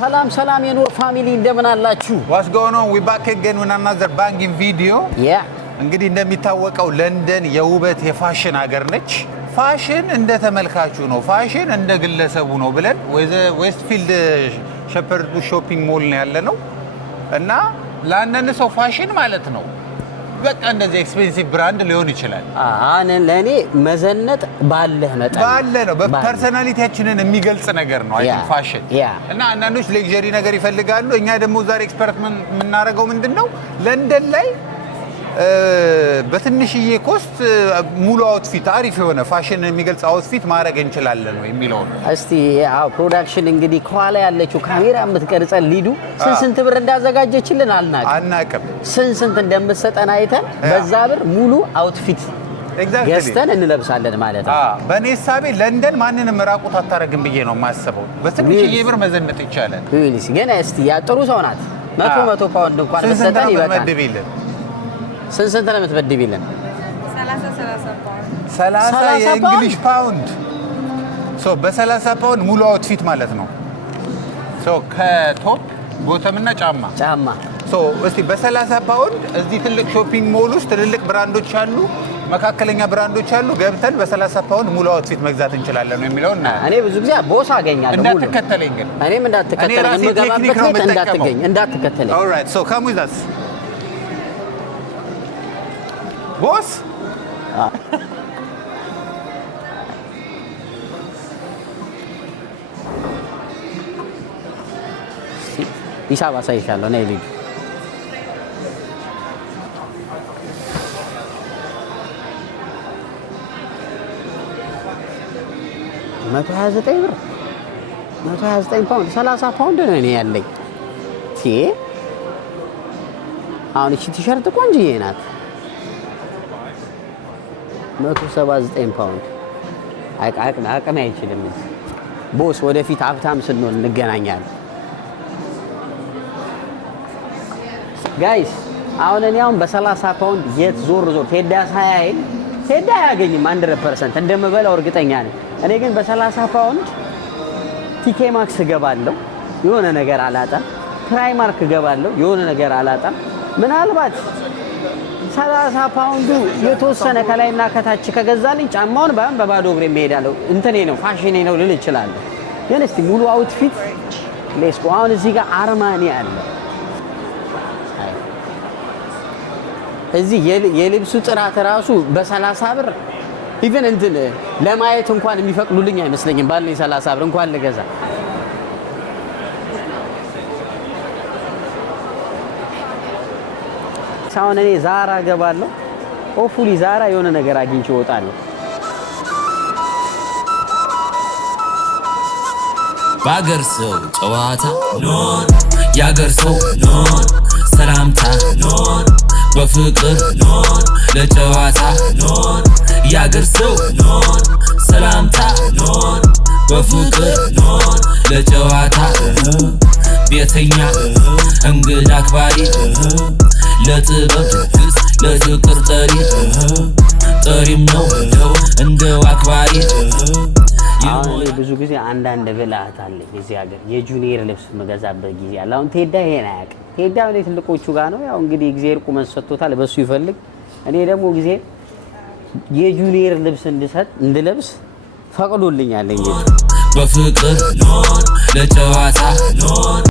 ሰላም የኑር ፋሚሊ እንደምን አላችሁ? What's going on? We back again with another banging video. Yeah. እንግዲህ እንደሚታወቀው ለንደን የውበት የፋሽን ሀገር ነች። ፋሽን እንደ ተመልካቹ ነው፣ ፋሽን እንደ ግለሰቡ ነው ብለን ዌስትፊልድ ሸፐርድ ሾፒንግ ሞል ነው ያለነው እና ለአንዳንድ ሰው ፋሽን ማለት ነው በቃ እንደዚህ ኤክስፔንሲቭ ብራንድ ሊሆን ይችላል። ለኔ መዘነጥ ባለህ መጠን ባለ ነው በፐርሰናሊቲያችንን የሚገልጽ ነገር ነው አይደል ፋሽን እና አንዳንዶች ሌክዠሪ ነገር ይፈልጋሉ። እኛ ደግሞ ዛሬ ኤክስፐሪመንት የምናደርገው ምንድነው ለንደን ላይ በትንሽዬ ኮስት ሙሉ አውትፊት አሪፍ የሆነ ፋሽን የሚገልጽ አውትፊት ማድረግ እንችላለን ነው የሚለው። እስቲ ፕሮዳክሽን እንግዲህ ከኋላ ያለችው ካሜራ የምትቀርጸን ሊዱ ስንት ብር እንዳዘጋጀችልን አናቅም። ስንት እንደምትሰጠን አይተን በዛ ብር ሙሉ አውትፊት ገዝተን እንለብሳለን ማለት ነው። በኔ ሐሳቤ ለንደን ማንንም ራቁት አታረግም ብዬ ነው የማስበው። በትንሽዬ ብር መዘነጥ ይቻላል። ግን እስቲ ያጥሩ ሰው ናት 100 ፓውንድ እንኳን መሰጠን ይበቃል። ስንት ነው የምትበድቢልን? 30 የእንግሊሽ ፓውንድ በ30 ፓውንድ ሙሉ አውትፊት ማለት ነው። ከቶፕ ቦተምና ጫማ እስቲ በ30 ፓውንድ እዚህ ትልቅ ሾፒንግ ሞል ውስጥ ትልልቅ ብራንዶች አሉ፣ መካከለኛ ብራንዶች አሉ። ገብተን በ30 ፓውንድ ሙሉ አውትፊት መግዛት እንችላለን ነው የሚለው። እኔ ብዙ ጊዜ ቦስ አገኛለሁ። እንዳትከተለኝ ግን እኔም እንዳትከተለኝ የምገባበት እንዳትከተለኝ። ኦልራይት come with us ቦስ። ሂሳብ አሳይሻለሁ። ነይ ልጅ $129 129 ፓውንድ 30 ፓውንድ ነው እኔ ያለኝ። አሁን እቺ ቲሸርት ቆንጆዬ ናት። 179 ፓውንድ አቅም አይችልም። ቦስ ወደፊት ሀብታም ስንሆን እንገናኛለን። ጋይስ አሁን እኔ በ30 ፓውንድ የት ዞር ቴዳ ሳያይል ቴዳ አያገኝም 100% እንደምበላው እርግጠኛ ነኝ። እኔ ግን በ30 ፓውንድ ቲኬ ማክስ ገባለሁ የሆነ ነገር አላጣም። ፕራይማርክ ገባለሁ የሆነ ነገር አላጣም። ምናልባት 30 ፓውንዱ የተወሰነ ከላይና ከታች ከገዛልኝ ጫማውን በባዶ እግሬ እሄዳለሁ። እንትኔ ነው ፋሽኔ ነው ልል እችላለሁ። ግን እስቲ ሙሉ አውትፊት ሌስኮ አሁን እዚህ ጋር አርማኒ አለ። እዚህ የልብሱ ጥራት ራሱ በ30 ብር ኢቭን እንትን ለማየት እንኳን የሚፈቅዱልኝ አይመስለኝም። ባለኝ 30 ብር እንኳን ልገዛ ሳውን እኔ ዛራ ገባለሁ። ኦፉሊ ዛራ የሆነ ነገር አግኝቼ እወጣለሁ። ባገር ሰው ጨዋታ ኖር ያገር ሰው ኖር ሰላምታ ኖር በፍቅር ኖር ለጨዋታ ኖር ያገር ሰው ኖር ሰላምታ ኖር በፍቅር ኖር ለጨዋታ ቤተኛ እንግዳ አክባሪ ለጥበብ ድግስ ለፍቅር ጠሪም ነው እንደው አክባሪ። አሁን ብዙ ጊዜ አንዳንድ ብልሃት አለኝ እዚህ ሀገር የጁኒየር ልብስ መገዛበት ጊዜ አለ። አሁን ቴዳ ይሄን አያውቅም። ቴዳ ላይ ትልቆቹ ጋር ነው ያው እንግዲህ እግዚአብሔር ቁመት ሰጥቶታል፣ በሱ ይፈልግ። እኔ ደግሞ ጊዜ የጁኒየር ልብስ እንድለብስ ፈቅዶልኛል። እንግዲህ በፍቅር ኖር ለጨዋታ ኖር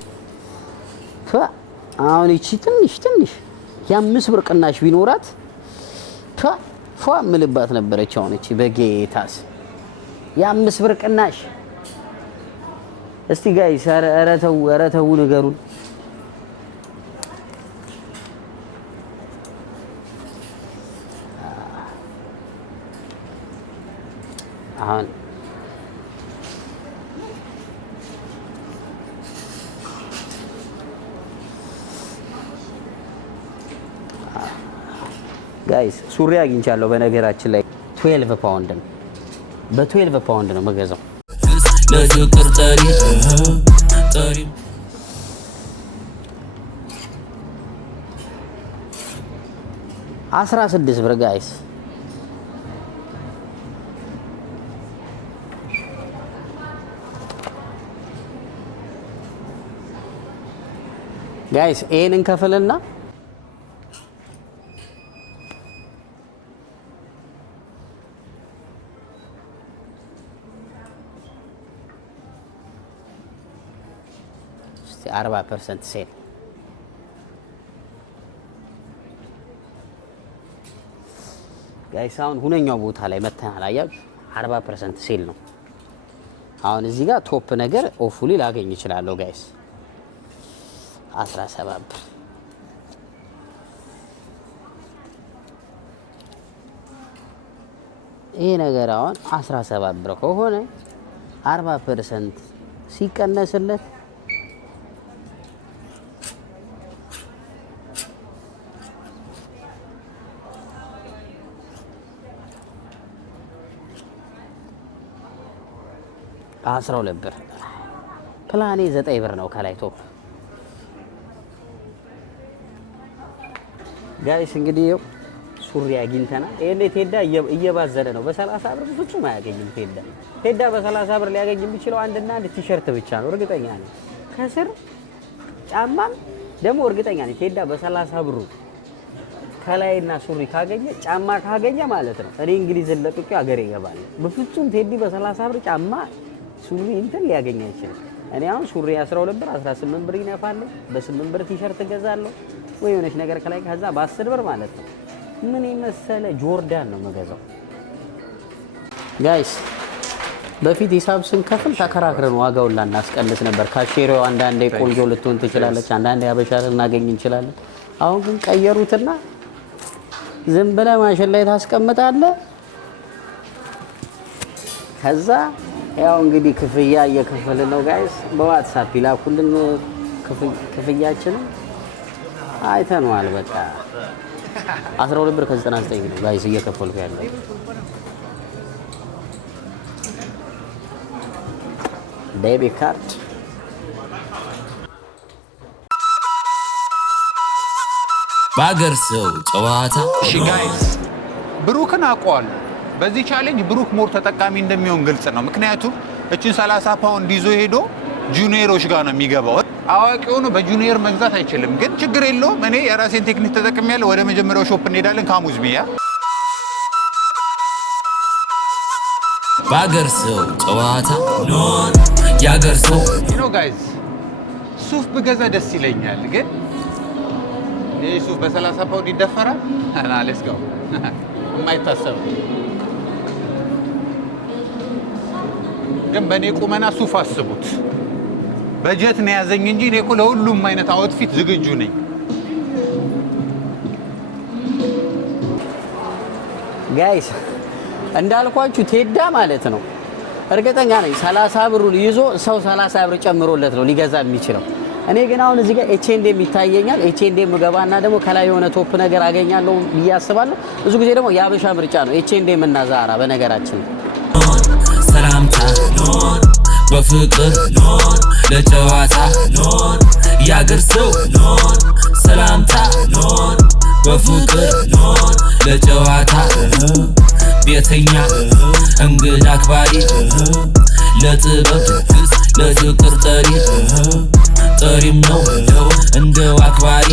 አሁን እቺ ትንሽ የ5 ብር ቅናሽ ቢኖራት ምልባት ነበረች። አሁን እቺ በጌታስ የ5 ብር ቅናሽ። እስቲ ጋይስ ኧረ ተው ነገሩን። አሁን ጋይስ ሱሪ አግኝቻለሁ። በነገራችን ላይ 12 ፓውንድ ነው። በ12 ፓውንድ ነው መገዛው። ለፍቅር ጠሪ 16 ብር ጋይስ ጋይስ ይሄን እንከፍልና እስቲ 40% ሴል ጋይስ አሁን ሁነኛው ቦታ ላይ መተናል። አያችሁ 40% ሴል ነው። አሁን እዚህ ጋር ቶፕ ነገር ኦፉሊ ላገኝ እችላለሁ ጋይስ 17 ብር ይሄ ነገር አሁን 17 ብር ከሆነ 40% ሲቀነስለት አስራ 12 ብር ፕላኔ 9 ብር ነው ከላይ ቶፕ ጋይስ እንግዲህ ሱሪ አግኝተናል። ይሄኔ ቴዳ እየባዘለ ነው። በ30 ብር ፍጹም አያገኝም። ቴዳ በ30 ብር ሊያገኝ የሚችለው አንድና አንድ ቲሸርት ብቻ ነው። እርግጠኛ ነኝ። ከስር ጫማም ደግሞ እርግጠኛ ነኝ ቴዳ በ30 ብሩ ከላይና ሱሪ ካገኘ ጫማ ካገኘ ማለት ነው እኔ እንግሊዝን ለቅቄ ሀገር ይገባል። በፍጹም ቴዲ በ30 ብር ጫማ ሱሪ እንትን ሊያገኝ አይችልም። እኔ አሁን ሱሪ 12 ብር 18 ብር ይነፋል። በ8 ብር ቲሸርት እገዛለሁ ወይ የሆነች ነገር ከላይ ከዛ በ10 ብር ማለት ነው። ምን የመሰለ ጆርዳን ነው መገዛው ጋይስ። በፊት ሂሳብ ስንከፍል ተከራክረን ዋጋውን ላናስቀንስ ነበር። ካሼሪው አንዳንዴ ቆንጆ ልትሆን ትችላለች፣ አንዳንዴ አበሻ ልናገኝ እንችላለን። አሁን ግን ቀየሩትና ዝም ብለህ ማሽን ላይ ታስቀምጣለህ። ከዛ ያው እንግዲህ ክፍያ እየከፈልን ነው ጋይስ። በዋትስአፕ ይላኩልን ክፍያችንን አይተነዋል። በቃ 12 ብር ከ99 ነው ጋይስ እየከፈልኩ ያለው። ዴቢት ካርድ በአገር ሰው ጨዋታ። እሺ ጋይስ ብሩክን አውቀዋለሁ። በዚህ ቻሌንጅ ብሩክ ሞር ተጠቃሚ እንደሚሆን ግልጽ ነው። ምክንያቱም እችን 30 ፓውንድ ይዞ ሄዶ ጁኒየሮች ጋር ነው የሚገባው። አዋቂ ሆኖ በጁኒየር መግዛት አይችልም፣ ግን ችግር የለውም። እኔ የራሴን ቴክኒክ ተጠቅሜያለሁ። ወደ መጀመሪያው ሾፕ እንሄዳለን። ካሙዝ ቢያ በአገር ሰው ጨዋታ ኖር ያገር ሰው ጋይስ ሱፍ ብገዛ ደስ ይለኛል፣ ግን ይህ ሱፍ በ30 ፓውንድ ይደፈራል። ሌትስ ጎ የማይታሰብ ግን በእኔ ቁመና ሱፍ አስቡት። በጀት ነው ያዘኝ እንጂ እኔ እኮ ለሁሉም አይነት አውትፊት ዝግጁ ነኝ። ጋይስ እንዳልኳችሁ ቴዳ ማለት ነው እርግጠኛ ነኝ 30 ብሩን ይዞ ሰው 30 ብር ጨምሮለት ነው ሊገዛ የሚችለው። እኔ ግን አሁን እዚህ ጋር ኤችኤንዴም ይታየኛል። ኤችኤንዴም ገባና ደግሞ ከላይ የሆነ ቶፕ ነገር አገኛለሁ ብዬ አስባለሁ። ብዙ ጊዜ ደግሞ የአበሻ ምርጫ ነው ኤችኤንዴም እና ዛራ። በነገራችን ሰላምታ ኖር በፍቅር ኖር ለጨዋታ ኖር ያገር ሰው ኖር ሰላምታ ኖር በፍቅር ኖር ለጨዋታ ቤተኛ እንግዳ አክባሪ ለጥበብ ድግስ ለፍቅር ጠሪም ነው እንደው አክባሪ።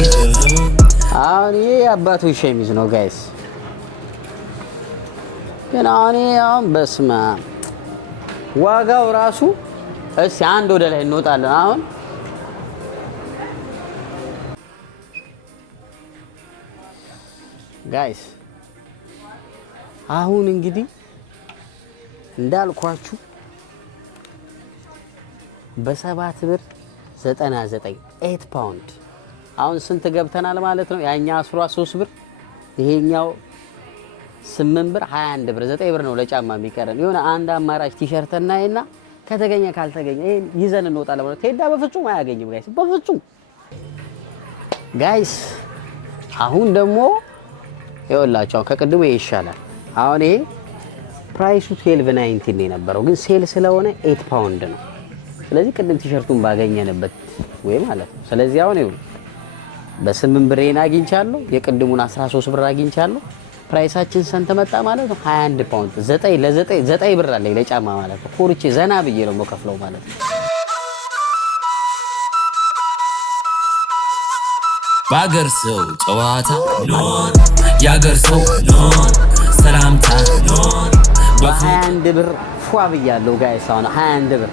አሁን ይሄ አባቶች ሸሚዝ ነው ጋይስ። ግን አሁን በስማ ዋጋው ራሱ እስኪ አንድ ወደ ላይ እንወጣለን። አሁን ጋይስ አሁን እንግዲህ እንዳልኳችሁ በ7 ብር 99 8 ፓውንድ አሁን ስንት ገብተናል ማለት ነው? ያኛ 13 ብር ይሄኛው 8 ብር 21 ብር 9 ብር ነው ለጫማ የሚቀረን። የሆነ አንድ አማራጭ ቲሸርት እናይና ከተገኘ ካልተገኘ ይዘን እንወጣለን ማለት ቴዳ በፍጹም አያገኝም ጋይስ፣ በፍጹም ጋይስ። አሁን ደግሞ ይኸውላችሁ ከቅድሙ ይሻላል። አሁን ይሄ ፕራይሱ 12.90 ነው የነበረው፣ ግን ሴል ስለሆነ 8 ፓውንድ ነው። ስለዚህ ቅድም ቲሸርቱን ባገኘንበት ወይ ማለት ነው። ስለዚህ አሁን ይኸው በ8 ብር አግኝቻለሁ፣ የቅድሙን 13 ብር አግኝቻለሁ። ፕራይሳችን ስንት መጣ ማለት ነው? 21 ፓውንድ 9 ብር አለኝ ለጫማ ማለት ነው። ኮርቼ ዘና ብዬ ነው የምከፍለው ማለት ነው። በአገር ሰው ጨዋታ ኖር ያገር ሰው ኖር ሰላምታ ኖር በ21 ብር ፏ ብያለሁ ጋይስ። አሁን 21 ብር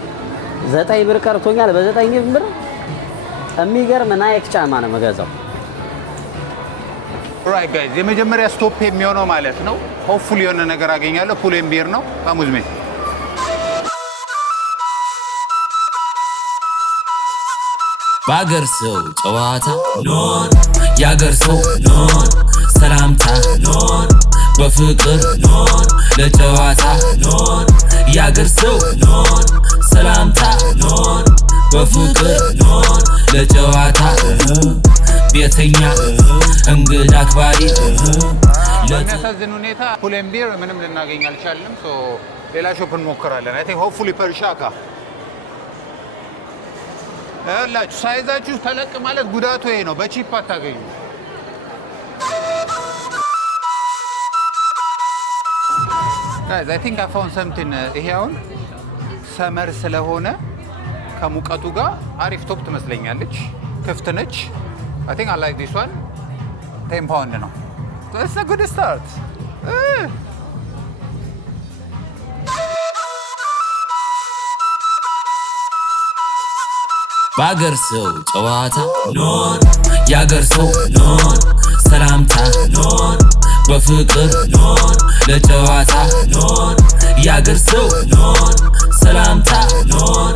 9 ብር ቀርቶኛል። በ9 ብር የሚገርም ናይክ ጫማ ነው መገዛው። ኦልራይት ጋይስ የመጀመሪያ ስቶፕ የሚሆነው ማለት ነው ሆፕፉሊ የሆነ ነገር አገኛለሁ። ፑል ኤንድ ቢር ነው ካሙዝሜ በአገር ሰው ጨዋታ ኖር ያገር ሰው ኖር ሰላምታ ኖር በፍቅር ኖር ለጨዋታ ኖር ያገር ሰው ኖር ሰላምታ ኖር በፍቅር ኖር ለጨዋታ ቤተኛ እንግዳ አክባሪ በሚያሳዝን ሁኔታ ፑል ኤንድ ቢር ምንም ልናገኝ አልቻልንም። ሶ ሌላ ሾፕ እንሞክራለን። አይ ቲንክ ሆፕፉሊ ፐርሻካ ያላችሁ ሳይዛችሁ ተለቅ ማለት ጉዳቱ ይሄ ነው። በቺፕ አታገኙ። ጋይስ አይ ቲንክ አይ ፋውንድ ሰምቲንግ። ይሄ አሁን ሰመር ስለሆነ ከሙቀቱ ጋር አሪፍ ቶፕ ትመስለኛለች። ክፍት ነች። አይ ቲንክ አይ ላይክ ዲስ ዋን 10 ፓውንድ ነው። ኢትስ አ ጉድ ስታርት። በአገር ሰው ጨዋታ ኖር ያገር ሰው ኖር ሰላምታ ኖር በፍቅር ኖር ለጨዋታ ኖር ያገር ሰው ኖር ሰላምታ ኖር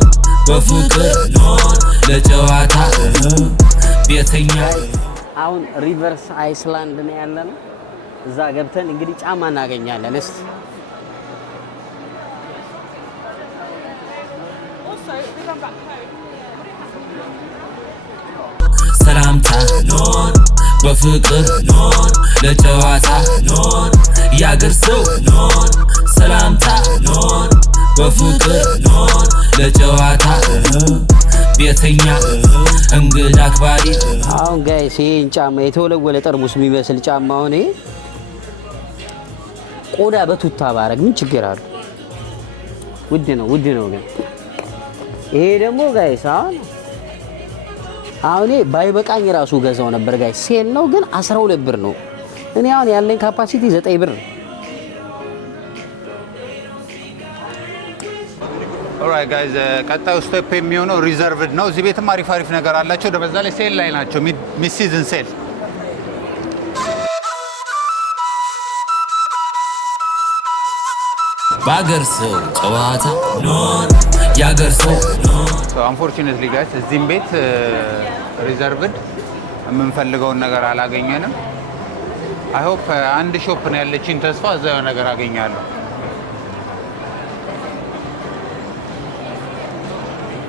በፍቅር ኖር ለጨዋታ ቤተኛ። አሁን ሪቨርስ አይስላንድ ነው ያለነው። እዛ ገብተን እንግዲህ ጫማ እናገኛለን። እስቲ ሰላምታ ኖር በፍቅር ኖር ለጨዋታ ኖር ያገር ሰው ኖር ሰላምታ ኖር በፍቅር ኖር ለጨዋታ ቤተኛ እንግዳ አክባሪ። አሁን ጋይስ ይሄን ጫማ የተወለወለ ጠርሙስ የሚመስል ጫማ ሆነ ቆዳ በቱታ ባረግ ምን ችግር አለው? ውድ ነው ግን ይሄ ደግሞ ጋይስ አሁን ባይበቃኝ ራሱ ገዛው ነበር ጋይስ። ሴል ነው ግን 12 ብር ነው። እኔ አሁን ያለኝ ካፓሲቲ 9 ብር። ኦልራይት ጋይስ ቀጣዩ ስቴፕ የሚሆነው ሪዘርቭድ ነው። እዚህ ቤትም አሪፍ ነገር አላቸው። በዛ ላይ ሴል ላይ ናቸው። ሚድ ሲዝን ሴል። በአገር ሰው ጨዋታ ኖር ያገር ሰው ኖር። አንፎርቹኔትሊ ጋይስ እዚህም ቤት ሪዘርቭድ የምንፈልገውን ነገር አላገኘንም። አይ ሆፕ አንድ ሾፕ ነው ያለችኝ ተስፋ እዛ የሆነ ነገር አገኛለሁ።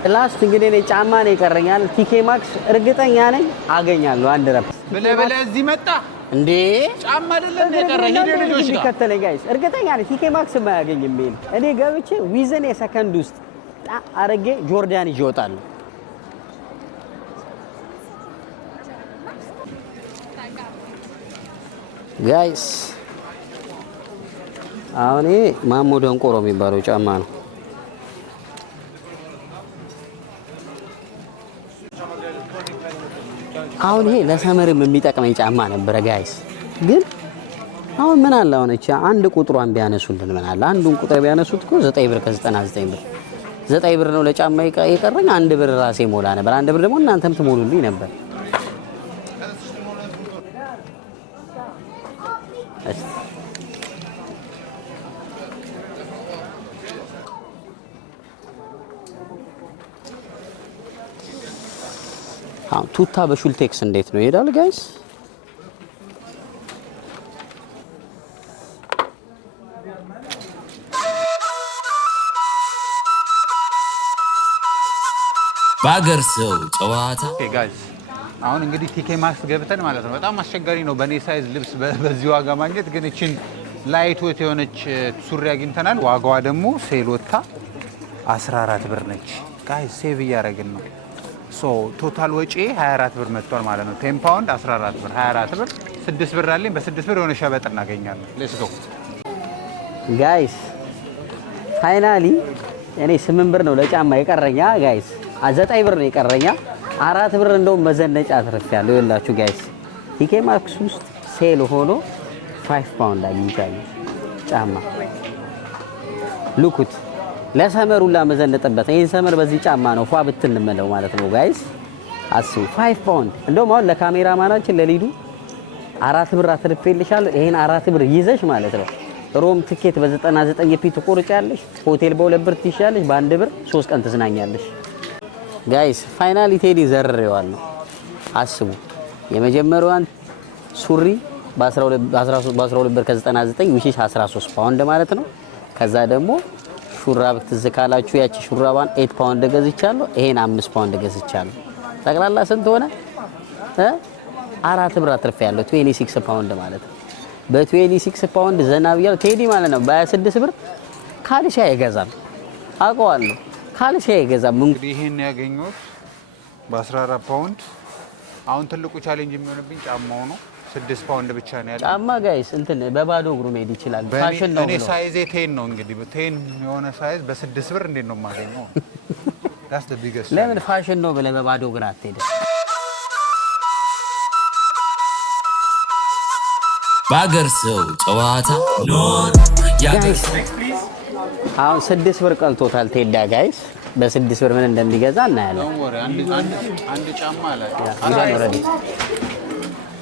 ላስት እንግዲህ እኔ ጫማ ነው ይቀረኛል። ቲኬ ማክስ እርግጠኛ ነኝ አገኛለሁ። አንድ ረፕ ብለህ እዚህ መጣ እንዴ ጫማ አይደለም የቀረኝ ልጆች ጋር ከተለኝ ጋይስ እርግጠኛ ነኝ ቲኬ ማክስ የማያገኝ የሚል እኔ ገብቼ ዊዝን የሰከንድ ውስጥ አረጌ ጆርዳን ይዤ እወጣለሁ። ጋይስ አሁን ይሄ ማሞ ደንቆሮ የሚባለው ጫማ ነው። አሁን ይሄ ለሰመርም የሚጠቅመኝ ጫማ ነበረ ጋይስ። ግን አሁን ምን አለ አሁን እቺ አንድ ቁጥሯን ቢያነሱልን ምን አለ? አንዱን ቁጥር ቢያነሱት እኮ 9 ብር ከ99 ብር 9 ብር ነው ለጫማ የቀረኝ። 1 ብር ራሴ ሞላ ነበር። 1 ብር ደግሞ እናንተም ትሞሉልኝ ነበር። አሁን ቱታ በሹልቴክስ እንዴት ነው ይሄዳል ጋይስ? በአገር ሰው ጨዋታ ጋይስ አሁን እንግዲህ ቲኬ ማክስ ገብተን ማለት ነው። በጣም አስቸጋሪ ነው በኔ ሳይዝ ልብስ በዚህ ዋጋ ማግኘት። ግን እቺን ላይት ዌት የሆነች ሱሪ አግኝተናል። ዋጋዋ ደግሞ ሴል ወጥታ 14 ብር ነች ጋይስ። ሴቭ እያደረግን ነው። ሶ ቶታል ወጪ 24 ብር መጥቷል ማለት ነው። 10 ፓውንድ 14 ብር 24 ብር 6 ብር አለኝ። በ6 ብር የሆነ ሸበጥ እናገኛለን። ሌትስ ጎ ጋይስ። ፋይናሊ እኔ 8 ብር ነው ለጫማ የቀረኛ ጋይስ። 9 ብር ነው የቀረኛ። 4 ብር እንደውም መዘነጫ አትርፌያለሁ። ይኸውላችሁ ጋይስ ቲኬ ማክስ ውስጥ ሴል ሆኖ 5 ፓውንድ አግኝቻለሁ ጫማ። ሉኩት ለሰመሩ ላመዘነጠበት ይሄን ሰመር በዚህ ጫማ ነው ፏ ብትን እንመለው ማለት ነው ጋይስ። አስቡ 5 ፓውንድ። እንደውም አሁን ለካሜራማናችን ለሊዱ 4 ብር አትርፌልሻለሁ። ይሄን 4 ብር ይዘሽ ማለት ነው ሮም ትኬት በ99 ፒ ትቆርጫለሽ፣ ሆቴል በ2 ብር ትይሻለሽ፣ በ1 ብር 3 ቀን ትዝናኛለሽ። ጋይስ ፋይናሊ ቴዲ ዘርሬዋለሁ። አስቡ የመጀመሪያዋን ሱሪ በ12 ብር ከ99 ዊች 13 ፓውንድ ማለት ነው። ከዛ ደግሞ ሹራብ ትዝ ካላችሁ ያቺ ሹራባን 8 ፓውንድ ገዝቻለሁ። ይሄን 5 ፓውንድ ገዝቻለሁ። ጠቅላላ ስንት ሆነ? 4 ብር አትርፌያለሁ። 26 ፓውንድ ማለት ነው። በ26 ፓውንድ ዘና ብያለሁ ቴዲ ማለት ነው። በ26 ብር ካልሲ አይገዛም አውቀዋለሁ። ካልሲ አይገዛም። እንግዲህ ይሄን ያገኘሁት በ14 ፓውንድ። አሁን ትልቁ ቻሌንጅ የሚሆንብኝ ጫማው ነው። 6 ፓውንድ ብቻ ነው ያለው ጫማ ጋይስ። እንትን በባዶ እግሩ መሄድ ይችላል። ፋሽን ነው። እኔ ሳይዜ 10 ነው እንግዲህ 10 የሆነ ሳይዝ በ6 ብር እንዴት ነው የማገኘው? ዳስ ዘ ቢገስት። ለምን ፋሽን ነው ብለህ በባዶ እግር አትሄድም? በአገር ሰው ጨዋታ ኖር ያገር አሁን 6 ብር ቀልቶታል ቴዳ ጋይስ። በ6 ብር ምን እንደሚገዛ እናያለን። አንድ ጫማ አለ።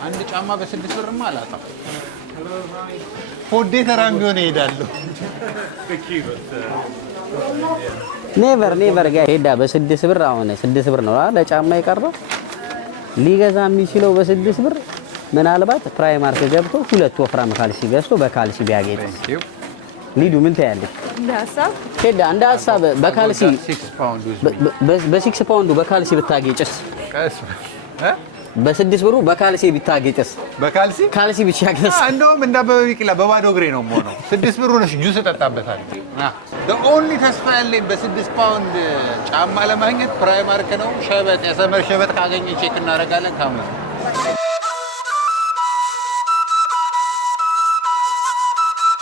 አንድ ጫማ በ6 ብርማ አላጣም። ፎዴ ተራም ቢሆን እሄዳለሁ። ኔቨር ጋይስ ቴዳ በ6 ብር አሁን 6 ብር ነው ለጫማ የቀረው። ሊገዛ የሚችለው በ6 ብር ምናልባት ፕራይማርክ ገብቶ 2 ወፍራም ካልሲ ገዝቶ በካልሲ ቢያጌጥ። ሊዱ ምን ታያለሽ? ቴዳ እንደ ሀሳብ በካልሲ በ6 ፓውንዱ በካልሲ ብታጌጭስ? በ6 ብሩ በካልሲ ብታጌጭስ? በካልሲ ካልሲ ብቻ ገዝተህ እንደውም እንደ አበበ ቢቂላ በባዶ እግሬ ነው የምሆነው። 6 ብሩ ነሽ ጁስ እጠጣበታለሁ። ኦንሊ ተስፋ ያለኝ በ6 ፓውንድ ጫማ ለማግኘት ፕራይማርክ ነው። ሸበጥ የሰመር ሸበጥ ካገኘ ቼክ እናደርጋለን። ካሙስ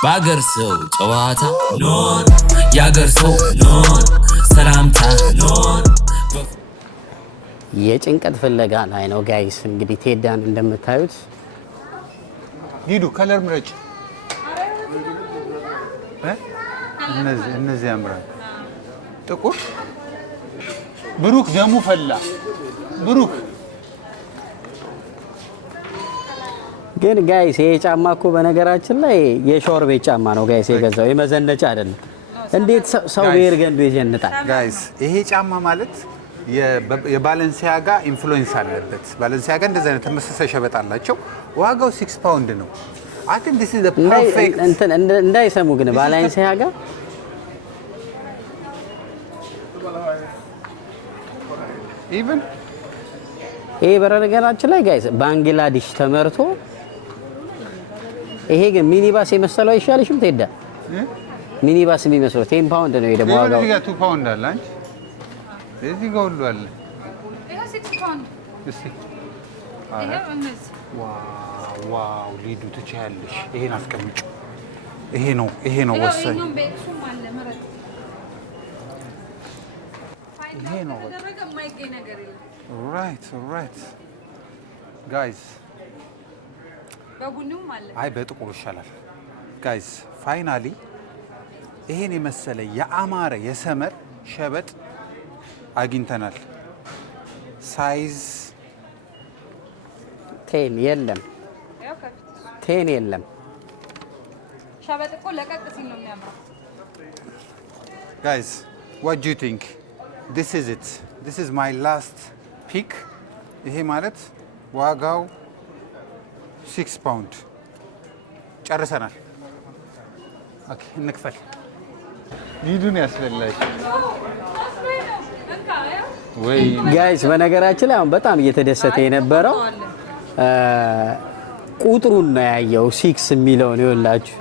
በአገር ሰው ጨዋታ ኖር ያገር ሰው ኖር ሰላምታ ኖር የጭንቀት ፍለጋ ላይ ነው ጋይስ። እንግዲህ ቴዳን እንደምታዩት ሂዱ ከለር ምረጭ። እነዚህ ያምራል። ጥቁር ብሩክ ደሙ ፈላ። ብሩክ ግን ጋይስ ይሄ ጫማ እኮ በነገራችን ላይ የሻወር ቤት ጫማ ነው ጋይስ የገዛው፣ የመዘነጫ አይደለም። እንዴት ሰው በኤርገንዶ ይዘንጣል ጋይስ? ይሄ ጫማ ማለት የባለንሲያጋ ኢንፍሉዌንስ አለበት። ባለንሲያጋ እንደዚህ አይነት ተመሳሳይ ሸበጥ አላቸው። ዋጋው 6 ፓውንድ ነው። I think this is the perfect እንትን እንዳይሰሙ ግን ባለንሲያጋ even ይሄ በነገራችን ላይ ጋይስ ባንግላዴሽ ተመርቶ ይሄ ግን ሚኒባስ የመሰለው አይሻልሽም ቴዳ? ሚኒባስ የሚመስለው 10 ፓውንድ ነው። ይሄ ደግሞ ዋጋው እዚህ ጋር 2 ፓውንድ አለ አንቺ እዚህ ጋር ሁሉ አለ። ይሄ 6 ፓውንድ እሺ ይሄ እነዚህ ዋው ሊዱ ትችያለሽ። ይሄን አስቀምጪ። ይሄ ነው ወሳኝ። ይሄ ነው ራይት ጋይስ። በቡኒውም አለ። አይ በጥቁሩ ይሻላል ጋይስ። ፋይናሊ ይሄን የመሰለ የአማረ የሰመር ሸበጥ አግኝተናል። ሳይዝ 10 የለም፣ 10 የለም። ሸበጥ እኮ ለቀቅ ሲል ነው የሚያምረው። ጋይስ what do you think? This is my last pick። ይሄ ማለት ዋጋው 6 ፓውንድ ጨርሰናል። ኦኬ እንክፈል። ሊዱን ያስፈላሽ ወይ ጋይስ በነገራችን ላይ አሁን በጣም እየተደሰተ የነበረው ቁጥሩን ነው ያየው 6 የሚለውን ይኸውላችሁ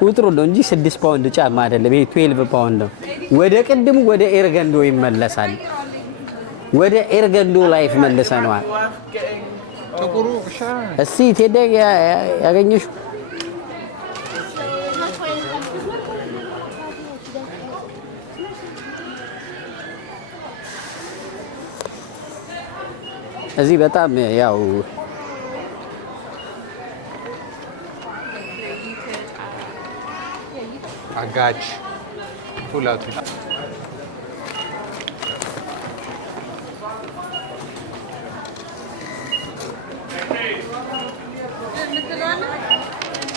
ቁጥሩን ነው እንጂ 6 ፓውንድ ጫማ አይደለም። ይሄ 12 ፓውንድ ነው። ወደ ቅድሙ ወደ ኤርገንዶ ይመለሳል። ወደ ኤርገንዶ ላይፍ መልሰነዋል። ጥቁሩ እስቲ ቴዳ ያገኘሽ እዚህ በጣም ያው አጋች ሁላቱ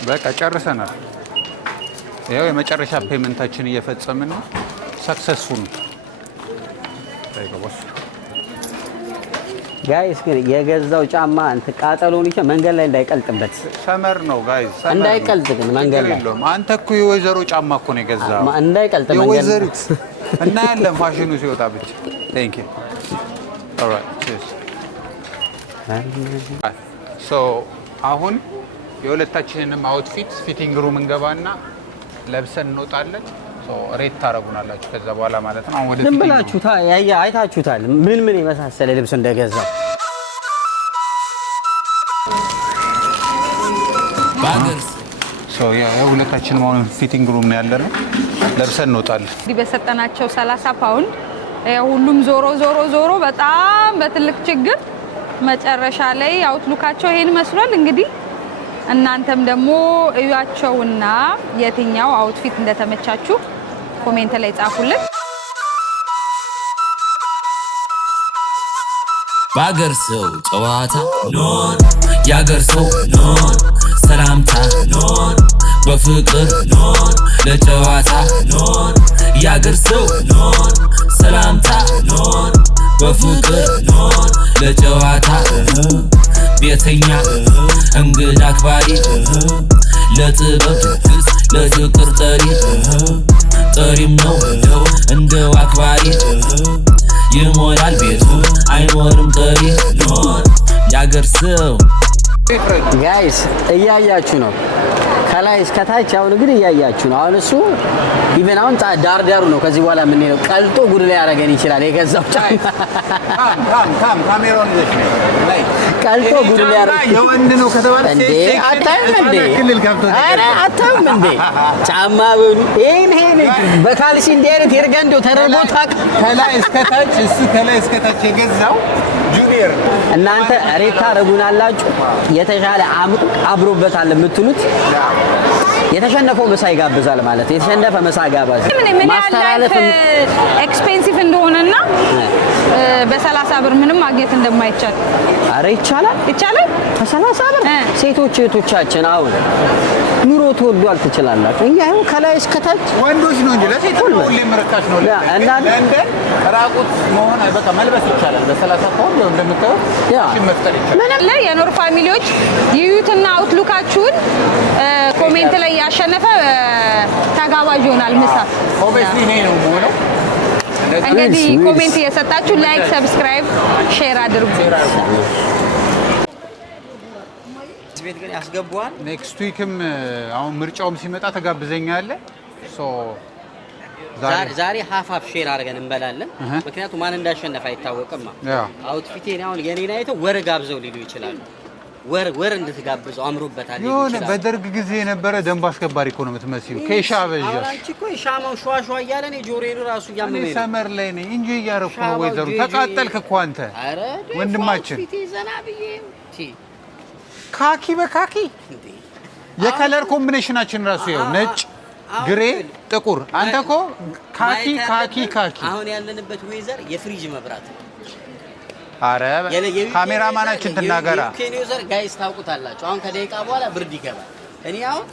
በቃ ጨርሰናል። ያው የመጨረሻ ፔመንታችን እየፈጸምን ነው። ሰክሰስፉል ጋይስ ግን የገዛው ጫማ እንትን ቃጠሎን ይችላል መንገድ ላይ እንዳይቀልጥበት። ሰመር ነው ጋይስ፣ እንዳይቀልጥ ግን መንገድ ላይ አንተ እኮ የወይዘሮ ጫማ እኮ ነው የገዛው። እንዳይቀልጥ መንገድ የወይዘሪት እና ያለን ፋሽኑ ሲወጣ ብቻ። ቴንክ ዩ ኦልራይት ቺርስ። ሶ አሁን የሁለታችንንም አውትፊት ፊቲንግ ሩም እንገባና ለብሰን እንወጣለን። ሬት ታረጉናላችሁ ከዛ በኋላ ማለት ነው። አሁን ወደ ፊቲንግ ብላችሁ አይታችሁታል ምን ምን የመሳሰለ ልብስ እንደገዛው። የሁለታችንም አሁን ፊቲንግ ሩም ነው ያለነው። ለብሰን እንወጣለን። እንግዲህ በሰጠናቸው 30 ፓውንድ ሁሉም ዞሮ በጣም በትልቅ ችግር መጨረሻ ላይ አውትሉካቸው ይሄን መስሏል። እንግዲህ እናንተም ደግሞ እዩዋቸውና የትኛው አውትፊት እንደተመቻችሁ ኮሜንት ላይ ጻፉልን። በአገር ሰው ጨዋታ ኖር፣ የአገር ሰው ኖር፣ ሰላምታ ኖር፣ በፍቅር ኖር፣ ለጨዋታ ኖር፣ የአገር ሰው ኖር፣ ሰላምታ ኖር፣ በፍቅር ኖር፣ ለጨዋታ ቤተኛ እንግዳ አክባሪ ለጥበብ ድግስ ለፍቅር ጠሪም ነው እንደው አክባሪ ይሞላል ቤቱ አይኖርም ቀሪ ኖር ያገር ሰው። ጋይስ እያያችሁ ነው ከላይ እስከ ታች። አሁን እንግዲህ እያያችሁ ነው። አሁን እሱ ኢቨን አሁን ዳርዳሩ ነው። ከዚህ በኋላ ምን ነው ቀልጦ ጉድ ላይ ያደርገን ይችላል። የገዛው ካም ካሜራውን ላይ ቀልጦ ጉድ ላይ ያደርገን የወንድ ነው ከተባለ እንዴ አታይም እንዴ? ክልል ገብቶ አረ አታይም እንዴ? ጫማ በሉ ይሄን በካልሲ እንዲህ አይነት የርገንዶ ተደርጎ ታውቅ። ከላይ እስከ ታች እሱ ከላይ እስከ ታች የገዛው ጁኒየር። እናንተ ሬት ታደርጉናላችሁ። የተሻለ አብሮበታል የምትሉት የተሸነፈው ምሳ ይጋብዛል ማለት የተሸነፈ ምሳ ጋባዝ ማስተላለፍ ኤክስፔንሲቭ እንደሆነና በ30 ብር ምንም ማግኘት እንደማይቻል። አረ ይቻላል በ30 ብር ሴቶች እህቶቻችን አሁን ኑሮ ተወዷል ትችላላችሁ። እኛ ይሄው ከላይ እስከ ታች ወንዶች ነው እንጂ ለሴቶች ነው ሁሌ መረካሽ ነው። ለንደን ራቁት መሆን በቃ መልበስ ይቻላል። በ30 ፓውንድ ነው እንደምታዩት መፍጠር ይቻላል። ምንም ላይ የኖር ፋሚሊዎች ይዩትና አውትሉካችሁን ኮሜንት ላይ ያሸነፈ ተጋባዥ ይሆናል ምሳ። ኦብቪየስሊ ነው የምሆነው። እንግዲህ ኮሜንት እየሰጣችሁ ላይክ፣ ሰብስክራይብ፣ ሼር አድርጉ። ቤት ግን ያስገቡዋል። ኔክስት ዊክም አሁን ምርጫውም ሲመጣ ተጋብዘኛለህ። ዛሬ ሀፍ ሼር አድርገን እንበላለን። ምክንያቱም ማን እንዳሸነፈ አይታወቅም። አውትፊቴን አሁን የኔን አይተው ወር ጋብዘው ሊሉ ይችላሉ። ወር እንድትጋብዘው አምሮበታል ይሆነ። በደርግ ጊዜ የነበረ ደንብ አስከባሪ እኮ ነው የምትመስዩ። ኬሻ በጃ አንቺ እኮ ሻማው ሸዋሸዋ እያለ ነው ጆሮዬ ራሱ ያመመኝ። እኔ ሰመር ላይ ነኝ እንጂ እያረኩ ነው። ወይዘሩ ተቃጠልክ እኮ አንተ ወንድማችን። ካኪ በካኪ የከለር ኮምቢኔሽናችን ራሱ ይኸው ነጭ፣ ግሬ፣ ጥቁር። አንተ እኮ ካኪ። አሁን ያለንበት ዌዘር የፍሪጅ መብራት። አረ ካሜራማናችን ትናገራ። ዩኬን ዌዘር ጋይስ ታውቁታላችሁ። አሁን ከደቂቃ በኋላ ብርድ ይገባል። እኔ አሁን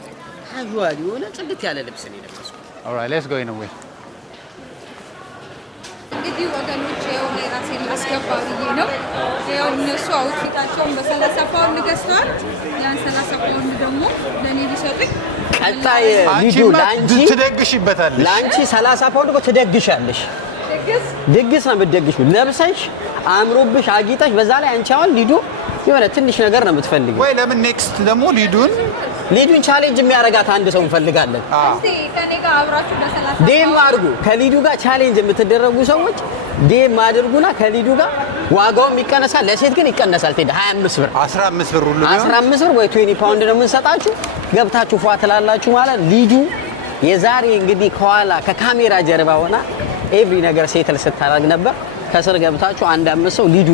ካዥዋል የሆነ ጽድት ያለ ልብስ ነው የለበስኩት። ኦልራይት ሌትስ ጎ ኢን ዌይ። እንግዲህ ወገኖች የሆነ ራሴን ላስገባ ብዬ ነው። ያው እነሱ አውትፊታቸውን በ30 ፓውንድ ገዝተዋል። ያን 30 ፓውንድ ደግሞ ለኔ ሊሰጡኝ ቀጣይ ቪዲዮ ላንቺ ትደግሽበታለሽ። ላንቺ 30 ፓውንድ እኮ ትደግሻለሽ። ድግስ ነው የምትደግሺው። ለብሰሽ አምሮብሽ አጊጠሽ። በዛ ላይ አንቺ አሁን ሊዱ የሆነ ትንሽ ነገር ነው የምትፈልጊው። ወይ ለምን ኔክስት ደግሞ ሊዱን ቻሌንጅ የሚያረጋት አንድ ሰው እንፈልጋለን። እስቲ ከኔ ጋር አብራችሁ በ30 ዴም አድርጉ። ከሊዱ ጋር ቻሌንጅ የምትደረጉ ሰዎች ዴም አድርጉና ከሊዱ ጋር ዋጋውም ይቀነሳል። ለሴት ግን ይቀነሳል። 25 ብር 15 ብር ሁሉ 15 ብር ወይ 20 ፓውንድ ነው የምንሰጣችሁ። ገብታችሁ ፏ ትላላችሁ ማለት ሊዱ የዛሬ እንግዲህ ከኋላ ከካሜራ ጀርባ ሆና ኤቭሪ ነገር ሴትል ስታደርግ ነበር። ከስር ገብታችሁ አንድ 5 ሰው ሊዱ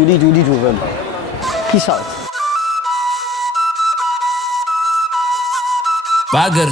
በሉ ፒስ አውት። በአገር